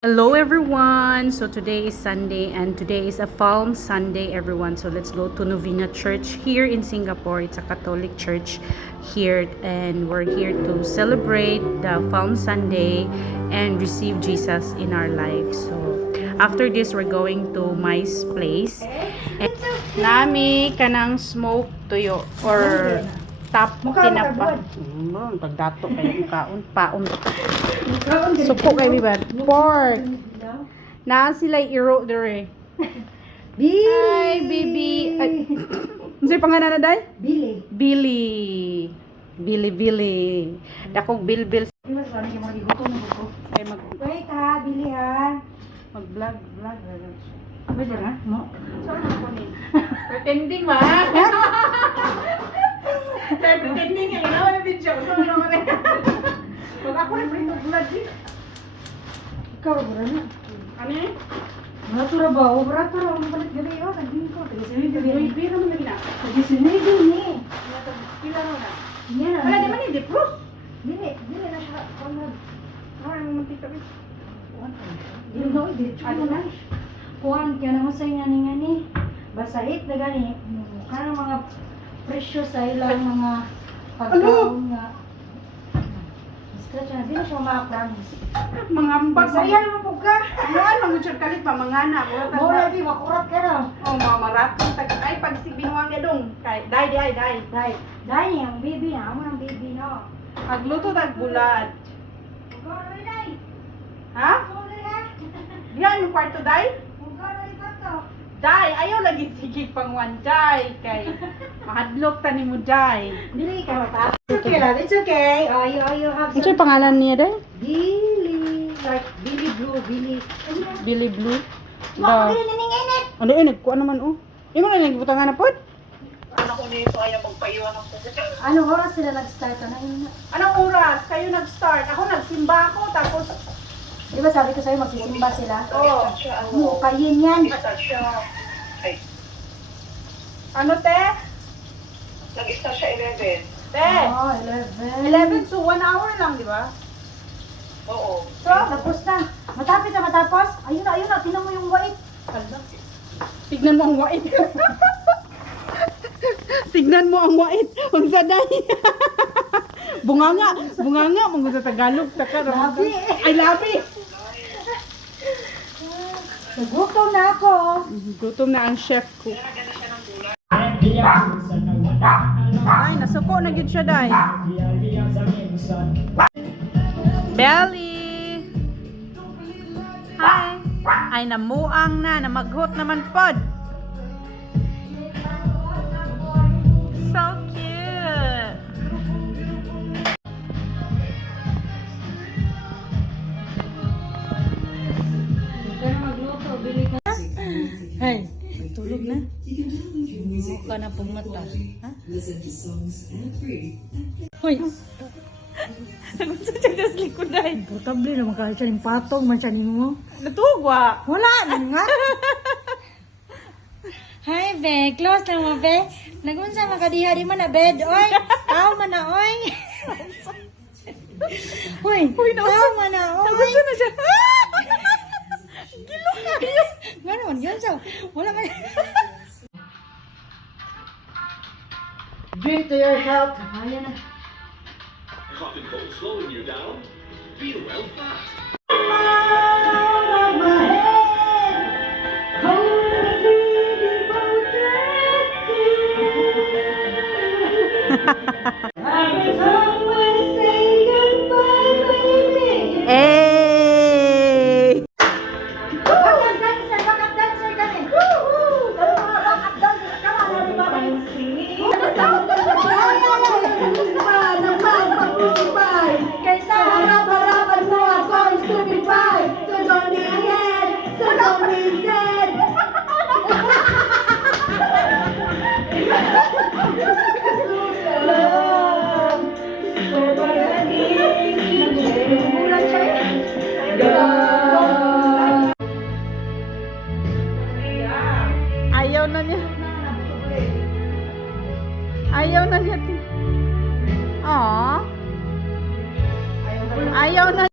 Hello everyone! So today is Sunday and today is a Palm Sunday everyone. So let's go to Novena Church here in Singapore. It's a Catholic church here and we're here to celebrate the Palm Sunday and receive Jesus in our life. So after this we're going to Mai's place. And nami kanang smoke tuyo or tap tinapa. Pagdato kayo kaon paon. Supo kay bibat. Pork. Na sila iro dere. Billy! Hi, baby. Ay, unsay pangalan na day? Billy. Billy. Billy. Dakog bilbil Mas marami yung mga igutom na buko. ay Wait ha, Billy ha. mag-vlog. Pwede na? No? Saan ako ni? Pretending ba? Pretending nga ginawa na video. Pag ako rin vlog din. Ikaw, bura na. Ano yun? Barato ra ba? O, barato ra. Ang palit gabi yun. Naging ko. Tagisinay gabi. May beer naman lagi na. Tagisinay din eh. Pila ro na. Yan na. Wala di man hindi pros. Billy na siya. Konrad. Ano mo mantika ba? Dili na, diretso mo na. Kuhan, kaya naman sa'yo nga ni. Basahit na gani. Kaya mga presyo sa ilang mga pagkaon nga. Basta siya, di na siya makapromise. Mga ambag. Masaya naman po ka. Ano mo siya kalit pa mga anak. Mura di, makurat ka na. Oh, mga maraton tag ay pag si binuang ya dong. Kay dai. Dahil ang baby na, amo ng baby na. Pagluto tag bulat. Magkano rin ay? Ha? Magkano rin ay? Diyan yung kwarto dai? Magkano rin ba to? Dai, ayaw lagi sige pang one dai kay mahadlok ta nimo dai. Dili ka mata. It's okay lang, it's okay. Oh, you have Ano pangalan niya dai? Billy. Like Billy Blue, Billy. Billy Blue. Mga kaya naninginit. Ano yun? Kuha naman oh. Imo na lang gibutangan na pod. Anak ko nito ayaw magpaiwan ng puso. Anong oras sila nag-start na yun? Anong oras kayo nag-start? Ako nagsimba ako tapos Di ba sabi ko sa'yo magsisimba sila? oh, Nag-start siya, Oo, kayin yan. Nag-start siya. Ay, ano te? nag-start siya 11. Te. Oh, 11. 11 so 1 hour lang, di ba? Oo. So, tapos na. Matapit na matapos. Ayun na. Tingnan mo yung white. Tignan mo ang wait. Tignan mo ang wait. Ang saday. Bunganga mong sa Tagalog taka Labi. Ay labi. Nagutom na ako. Gutom na ang chef ko. Ay, nasuko na gid siya dai. Belly. Hi. Ay namuang na maghot naman pod. So cute. Kaya magluto, bili ka. Ay, tulog na. Mukha na pumata. Ha? Hoy. Nagunsa siya gas likuday. Portable naman kahit siya yung patong, man siya mo. Natugwa. Wala na nga. Hi, be. Close na mo, be. Nagunsa makadiha di man na bed, oy. Tao man na, oy. Hoy, tao man na, oy. Nagunsa na siya. Gilo kayo. Ganon, yun so. Wala man. Drink to your health. Ayan na. Cough and cold slowing you down? Feel well fast.